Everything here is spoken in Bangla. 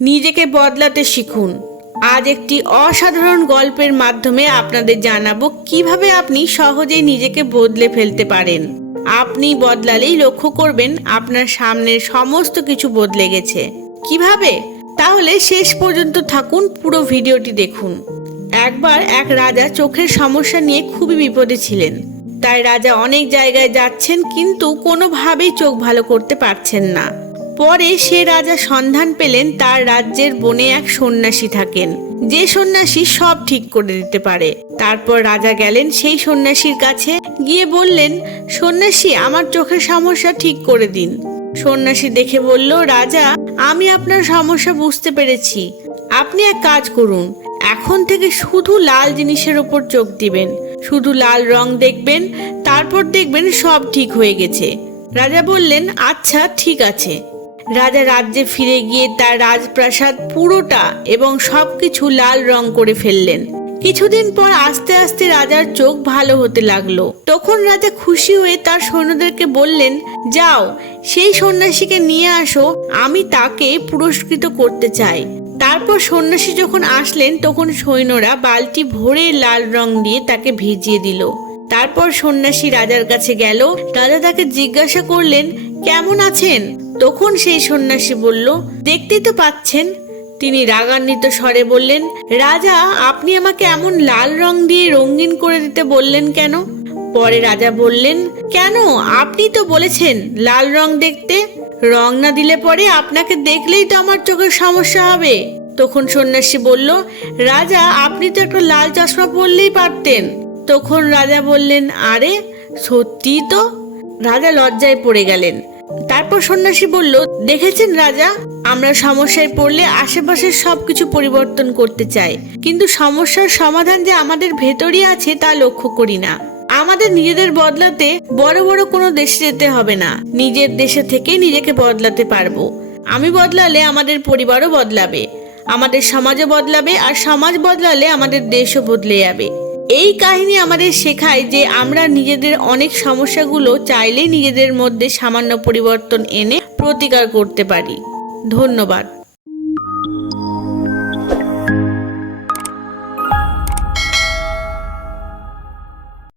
নিজেকে বদলাতে শিখুন। আজ একটি অসাধারণ গল্পের মাধ্যমে আপনাদের জানাব কীভাবে আপনি সহজেই নিজেকে বদলে ফেলতে পারেন। আপনি বদলালেই লক্ষ্য করবেন আপনার সামনের সমস্ত কিছু বদলে গেছে। কীভাবে? তাহলে শেষ পর্যন্ত থাকুন পুরো ভিডিওটি দেখুন। একবার এক রাজা চোখের সমস্যা নিয়ে খুবই বিপদে ছিলেন। তাই রাজা অনেক জায়গায় যাচ্ছেন কিন্তু কোনোভাবেই চোখ ভালো করতে পারছেন না। পরে সে রাজা সন্ধান পেলেন তার রাজ্যের বনে এক সন্ন্যাসী থাকেন। যে সন্ন্যাসী সব ঠিক করে দিতে পারে। তারপর রাজা গেলেন সেই সন্ন্যাসীর কাছে, গিয়ে বললেন, সন্ন্যাসী, আমার চোখের সমস্যা ঠিক করে দিন। সন্ন্যাসী দেখে বলল, রাজা, আমি আপনার সমস্যা বুঝতে পেরেছি। আপনি এক কাজ করুন, এখন থেকে শুধু লাল জিনিসের ওপর চোখ দিবেন। শুধু লাল রং দেখবেন, তারপর দেখবেন সব ঠিক হয়ে গেছে। রাজা বললেন আচ্ছা ঠিক আছে। রাজা রাজ্যে ফিরে গিয়ে তার রাজপ্রাসাদ পুরোটা এবং সবকিছু লাল রং করে ফেললেন। কিছুদিন পর আস্তে আস্তে রাজার চোখ ভালো হতে লাগল। তখন রাজা খুশি হয়ে তার সৈন্যদেরকে বললেন, যাও, সেই সন্ন্যাসীকে নিয়ে আসো, আমি তাকে পুরস্কৃত করতে চাই। তারপর সন্ন্যাসী যখন আসলেন, তখন সৈন্যরা বালতি ভরে লাল রং দিয়ে তাকে ভিজিয়ে দিল। তারপর সন্ন্যাসী রাজার কাছে গেল। রাজা তাকে জিজ্ঞাসা করলেন, কেমন আছেন? তখন সেই সন্ন্যাসী বলল, দেখতেই তো পাচ্ছেন। তিনি রাগান্বিত স্বরে বললেন, রাজা, আপনি আমাকে এমন লাল রং দিয়ে রঙিন করে দিতে বললেন কেন? পরে রাজা বললেন, কেন? আপনি তো বলেছেন লাল রং দেখতে। রং না দিলে পরে আপনাকে দেখলেই তো আমার চোখের সমস্যা হবে। তখন সন্ন্যাসী বলল, রাজা, আপনি তো একটা লাল চশমা পরলেই পারতেন। তখন রাজা বললেন, আরে সত্যি তো? রাজা লজ্জায় পড়ে গেলেন। তারপর সন্ন্যাসী বলল, দেখেছেন রাজা, আমরা সমস্যায় পড়লে আশেপাশের সবকিছু পরিবর্তন করতে চাই। কিন্তু সমস্যার সমাধান যে আমাদের ভেতরই আছে তা লক্ষ্য করি না। আমাদের নিজেদের বদলাতে বড় বড় কোনো দেশে যেতে হবে না। নিজের দেশে থেকেই নিজেকে বদলাতে পারব। আমি বদলালে আমাদের পরিবারও বদলাবে। আমাদের সমাজও বদলাবে আর সমাজ বদলালে আমাদের দেশও বদলে যাবে। এই কাহিনী আমাদের শেখায় যে আমরা নিজেদের অনেক সমস্যাগুলো চাইলেই নিজেদের মধ্যে সামান্য পরিবর্তন এনে প্রতিকার করতে পারি। ধন্যবাদ।